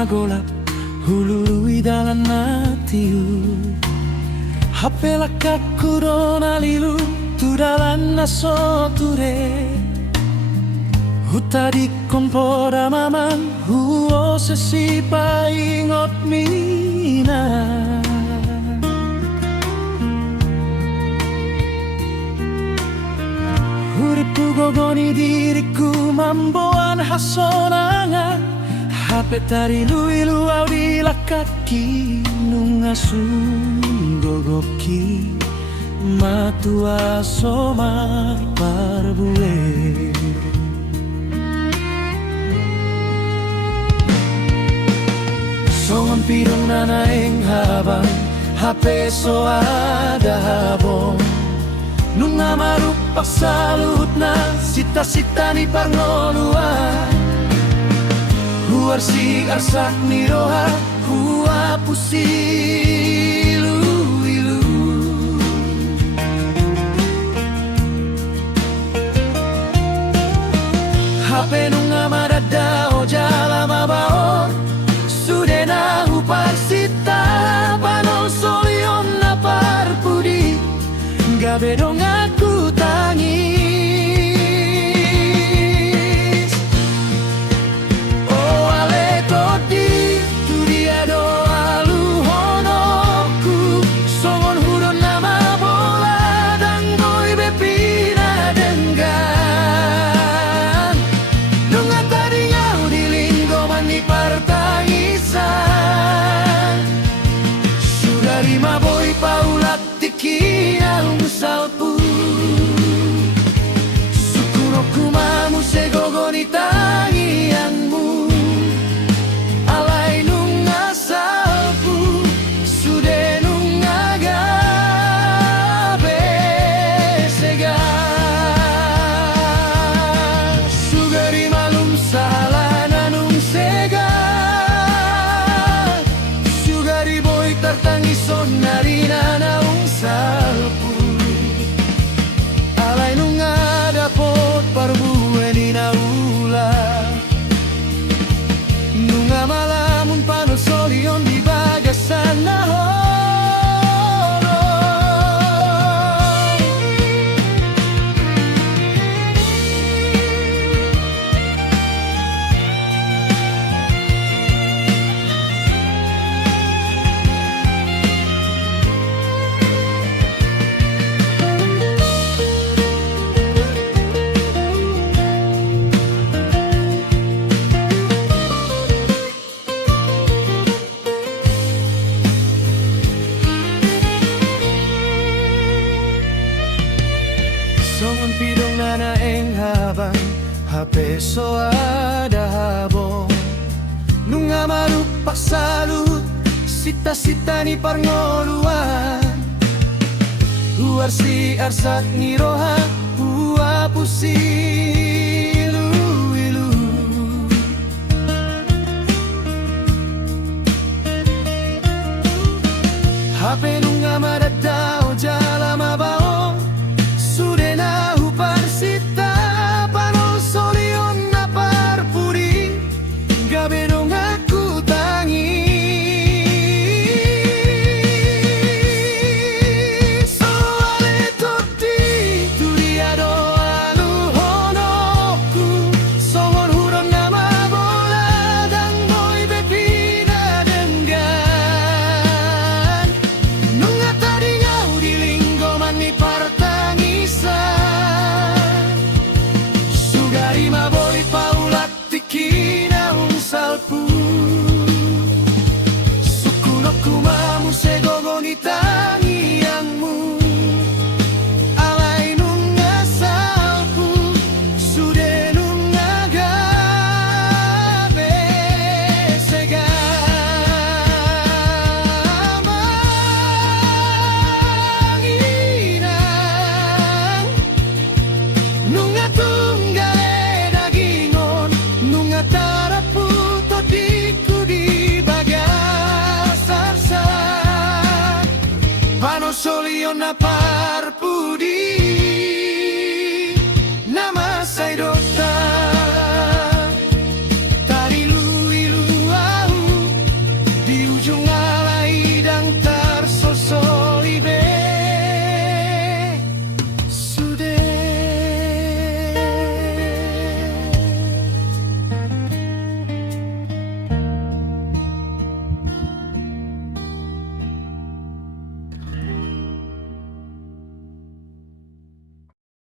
nagolap hulului dalam natiu. Hapela kakuro nalilu tu dalam naso ture. Hutadi kompora maman huo sesipa ingot mina. Uripu gogoni diriku mamboan hasonangan. Hape tari luilu au dilakaki nungasun gogoki matua somar parbue. Songon pirong nanaeng habang hape so ada habong nunga marupak salut na sita-sita ni pangoluan. Huar si arsak ni roha hua pusilu ilu. Hape nunga marada o jala mabaon sudena hupar sita panon solion na parpudi gabe dong aku tangis. Boy paulat tikina umsalpu sukuro kumamu segogo ni tangianmu alai nunga salpu sude nunga gabe sega sugari malum salana nung sega sugari boy tartangi narina naung salpu alai nunga dapot parbue ni naula nunga malamun pano solion di bagasan naho. Songon pidong nanaeng habang hape so ada habong nunga marupak salut sita-sita ni parngoluan. Huar si arsak ni roha hua pusilu ilu. Hape nunga marada o jala mabaong sudena hupar sita panon solion na parpuri gabe dong aku tangis. Soale toti turiado alu honoku songon huron nama bola dan boy bepina denggan nunga tadi ngau di linggoman ni sugari maboy paulat tikina umsalpu sukuno kumamu segogo ni tangianmu alai nunga salpu sude nunga gabe sega manginang nunga tunggale dagingon nunga taraputo diku di bagasarsa panon solion na